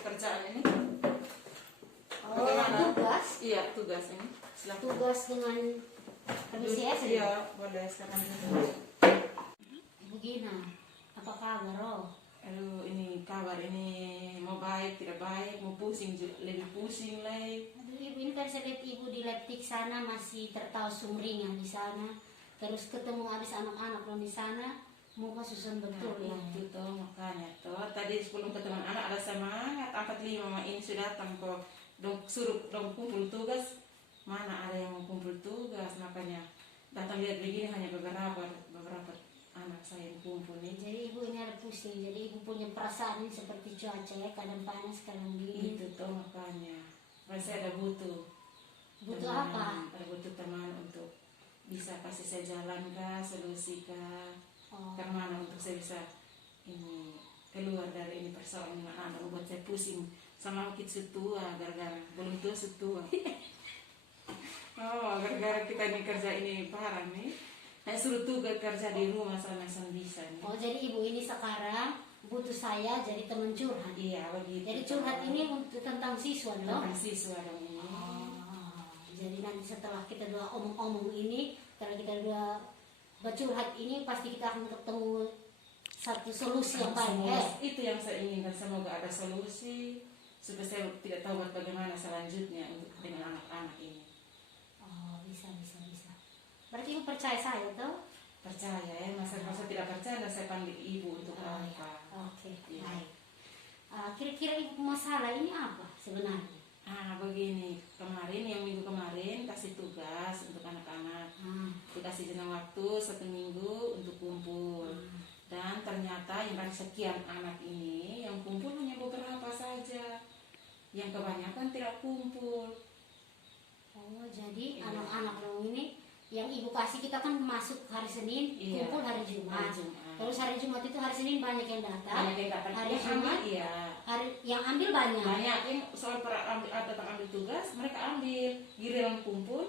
pekerjaan ini. Oh, Bagaimana? tugas? Iya, tugas ini. Silakan. Tugas dengan permisi ya, Sen? Iya, boleh sekarang. Ibu Gina, apa kabar? Oh, Aduh, ini kabar ini mau baik, tidak baik, mau pusing, lebih pusing lagi. aduh, Ibu ini tadi saya lihat Ibu di Leptik sana masih tertawa sumringah di sana. Terus ketemu habis anak-anak lo di sana, muka susun betul ya. Itu toh makanya toh tadi sebelum ketemu anak ada semangat 45 mama ini sudah datang kok dong suruh dong kumpul tugas, mana ada yang mau kumpul tugas, makanya datang lihat begini hanya beberapa anak saya yang kumpul ini. Jadi Ibu ini ada pusing, jadi Ibu punya perasaan ini seperti cuaca ya, kadang panas, kadang dingin. Itu toh makanya saya ada butuh Butuh teman, apa? ada butuh teman untuk bisa kasih saya jalan kah, solusi kah, Oh, kemana untuk saya bisa ini keluar dari ini persoalan ini anak buat saya pusing sama kita tua gara-gara belum tua setua. Oh, gara-gara kita ini kerja ini parah nih. Nah, suruh tugas kerja di rumah sama bisa nih. oh, jadi Ibu ini sekarang butuh saya jadi teman curhat. Iya begitu. Jadi curhat ini untuk tentang siswa dong. tentang siswa dong ini. Jadi nanti setelah kita dua omong-omong ini, setelah kita dua bercurhat ini, pasti kita akan ketemu satu solusi yang baik. Itu yang saya inginkan, semoga ada solusi supaya saya tidak tahu bagaimana selanjutnya untuk dengan anak-anak ini. Oh, bisa. Berarti Ibu percaya saya tuh? Percaya ya, masa tidak percaya saya panggil ibu untuk apa? Oke, Iya. baik. Kira-kira Ibu masalah ini apa sebenarnya? Begini, yang minggu kemarin kasih tugas untuk anak-anak, dikasih jenjang waktu 1 minggu untuk kumpul, dan ternyata yang dari sekian anak ini yang kumpul hanya beberapa saja, yang kebanyakan tidak kumpul. Oh, jadi Iya. anak-anak lo ini yang Ibu kasih kita kan masuk hari Senin, Iya. kumpul hari Jumat. Hari Jumat. Terus hari Jumat itu hari Senin banyak yang datang. Banyak yang datang. Hari Yang Jumat ambil, iya. hari yang ambil banyak. Banyak yang soal datang ambil tugas, mereka ambil, giliran kumpul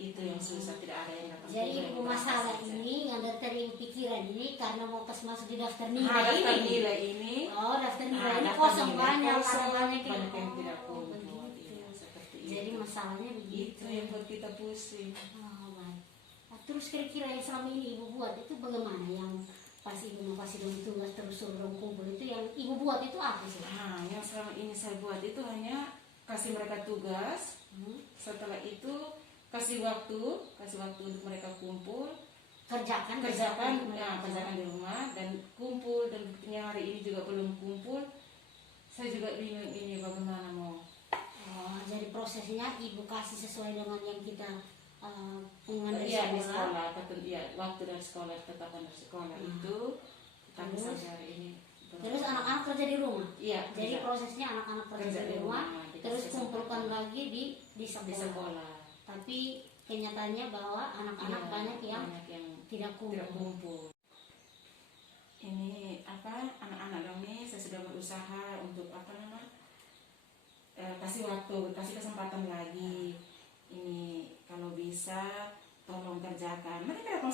itu yang susah, tidak ada yang datang. Jadi Ibu masalah ini yang dari Ibu pikiran ini karena mau masuk di daftar nilai daftar ini. nilai ini. Oh, daftar nilai ini Daftar kosong nilai banyak, kosong, banyak yang tidak oh, kumpul. begitu. Iya, seperti Jadi itu. masalahnya begitu. Itu yang buat kita pusing. Oh, baik. Terus kira-kira yang selama ini Ibu buat itu bagaimana? Yang pas Ibu mau kasih dong tugas terus suruh dong kumpul itu yang Ibu buat itu apa sih? Yang selama ini saya buat itu hanya kasih mereka tugas. Setelah itu kasih waktu untuk mereka kumpul, kerjakan di rumah dan kumpul, dan buktinya hari ini juga belum kumpul. Saya juga bingung ini bagaimana mau. Oh, jadi prosesnya Ibu kasih sesuai dengan yang kita Iya, di sekolah, waktu dari sekolah, tetapan dari sekolah itu tapi Terus? sampai hari ini. Terus anak-anak kerja di rumah. Iya, Jadi prosesnya anak-anak kerja di rumah, terus dikasih kumpulkan sama lagi di di sekolah. sekolah. Tapi kenyataannya bahwa anak-anak Iya, banyak yang tidak tidak kumpul. kumpul. Ini anak-anak ini saya sudah berusaha untuk kasih waktu, kasih kesempatan lagi. Ini kalau bisa tolong kerjakan. Mereka datang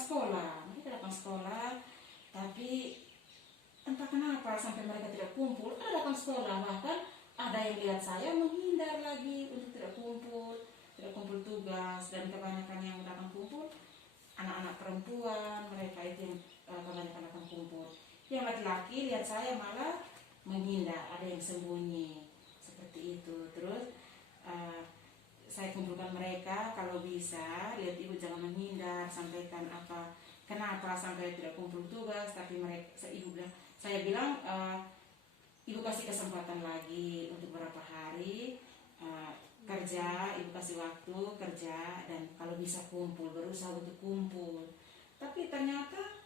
sekolah, tapi entah kenapa sampai mereka tidak kumpul. Ada datang sekolah, bahkan ada yang lihat saya menghindar lagi untuk tidak kumpul tugas, dan kebanyakan yang datang kumpul anak-anak perempuan, mereka itu yang kebanyakan datang kumpul. Yang laki-laki lihat saya malah menghindar, ada yang sembunyi seperti itu. Terus saya kumpulkan mereka, kalau bisa lihat ibu jangan menghindar, sampaikan kenapa sampai tidak kumpul tugas, tapi saya bilang ibu kasih kesempatan lagi untuk beberapa hari kerja, ibu kasih waktu kerja, dan kalau bisa kumpul, berusaha untuk kumpul. Tapi ternyata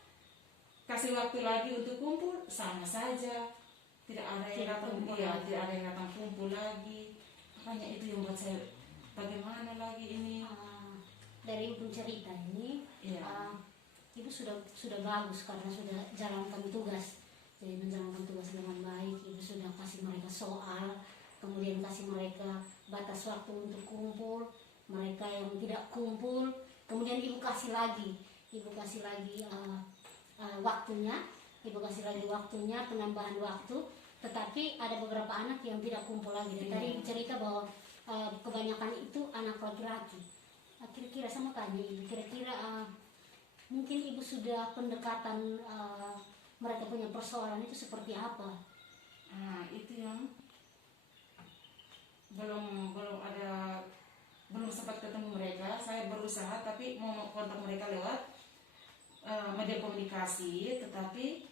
kasih waktu lagi untuk kumpul sama saja, tidak ada yang datang kumpul lagi. Makanya itu yang buat saya bagaimana lagi ini. Dari Ibu cerita ini, Iya. Ibu sudah bagus karena sudah jalankan tugas. Jadi menjalankan tugas dengan baik. Ibu sudah kasih mereka soal, kemudian kasih mereka batas waktu untuk kumpul. Mereka yang tidak kumpul, kemudian Ibu kasih lagi waktunya. Ibu kasih lagi waktunya, penambahan waktu. tetapi ada beberapa anak yang tidak kumpul lagi. Dan tadi cerita bahwa kebanyakan itu anak laki-laki. Kira-kira sama tanya ibu, kira-kira mungkin ibu sudah pendekatan mereka punya persoalan itu seperti apa? Nah, itu yang belum sempat ketemu mereka. Saya berusaha tapi mau kontak mereka lewat media komunikasi, tetapi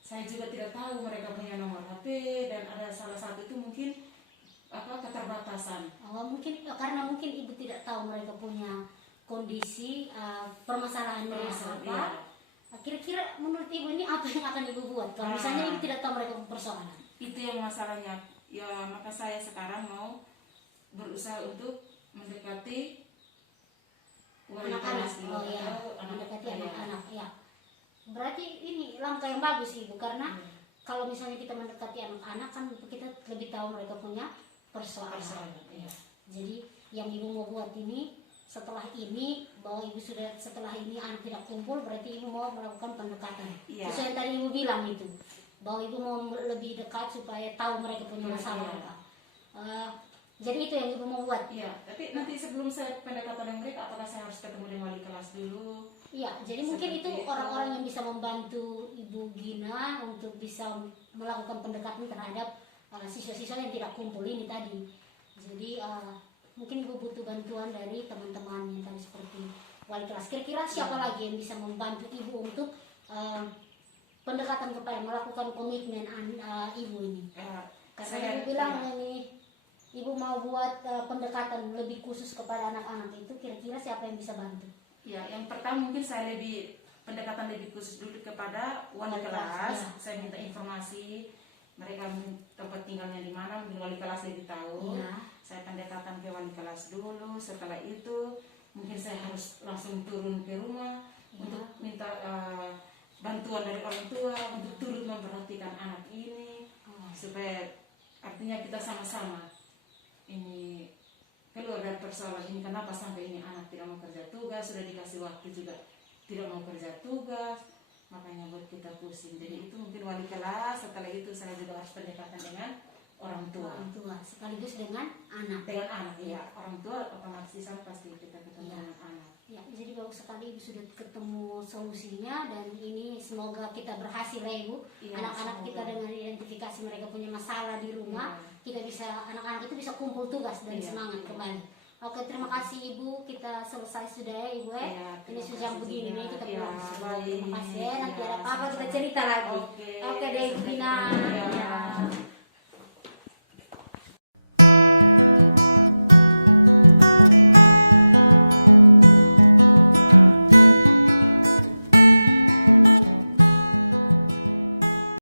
saya juga tidak tahu mereka punya nomor HP, dan ada salah satu itu mungkin keterbatasan. Mungkin karena mungkin ibu tidak tahu mereka punya kondisi permasalahannya apa. Iya. Kira-kira menurut ibu ini apa yang akan ibu buat kalau misalnya ibu tidak tahu mereka punya persoalan? Itu yang masalahnya. Ya, maka saya sekarang mau berusaha untuk mendekati wali Anak-anak. kelas Oh iya, mendekati anak-anak ya. Berarti ini langkah yang bagus ibu, karena kalau misalnya kita mendekati anak-anak kan kita lebih tahu mereka punya persoalan. Iya. Jadi yang ibu mau buat ini setelah ini, bahwa ibu sudah setelah ini anak tidak kumpul, berarti ibu mau melakukan pendekatan. Iya. Sesuai yang tadi ibu bilang itu, bahwa ibu mau lebih dekat supaya tahu mereka punya masalah apa. Jadi itu yang ibu mau buat. Iya, tapi nanti sebelum saya pendekatan dengan mereka, apakah saya harus ketemu dengan wali kelas dulu? Iya, jadi mungkin itu orang-orang yang bisa membantu Ibu Gina untuk bisa melakukan pendekatan terhadap siswa-siswa yang tidak kumpul ini tadi. Jadi mungkin Ibu butuh bantuan dari teman-teman yang tadi seperti wali kelas. Kira-kira siapa lagi yang bisa membantu Ibu untuk pendekatan kepada melakukan komitmen Ibu ini? Karena Ibu bilang ini Ibu mau buat pendekatan lebih khusus kepada anak-anak itu, kira-kira siapa yang bisa bantu? Ya, yang pertama mungkin saya pendekatan lebih khusus dulu kepada wali kelas. Ya. Saya minta informasi mereka tempat tinggalnya di mana, mungkin wali kelas lebih tahu. Ya. Saya pendekatan ke wali kelas dulu. Setelah itu mungkin saya harus langsung turun ke rumah untuk minta bantuan dari orang tua untuk turut memperhatikan anak ini, supaya artinya kita sama-sama ini keluar dari persoalan ini. Kenapa sampai ini anak tidak mau kerja tugas, sudah dikasih waktu juga tidak mau kerja tugas, makanya buat kita pusing. Jadi itu mungkin wali kelas. Setelah itu saya juga harus pendekatan dengan orang tua Sekaligus dengan anak. Ya, orang tua otomatis pasti kita ketemu dengan anak. Ya, jadi bagus sekali Ibu sudah ketemu solusinya, dan ini semoga kita berhasil ya Ibu. Iya, Anak-anak semoga. kita dengan identifikasi mereka punya masalah di rumah, kita bisa, anak-anak itu bisa kumpul tugas dan semangat kembali. Oke, terima kasih Ibu. Kita selesai sudah ya Ibu ya. Iya, Ini terima sudah kasih begini juga. nih kita Iya, pulang. baik. Terima kasih ya. Nanti Iya, ada apa-apa kita sama-sama. cerita lagi. Oke. Oke deh Ibu Dina. Iya. Ya.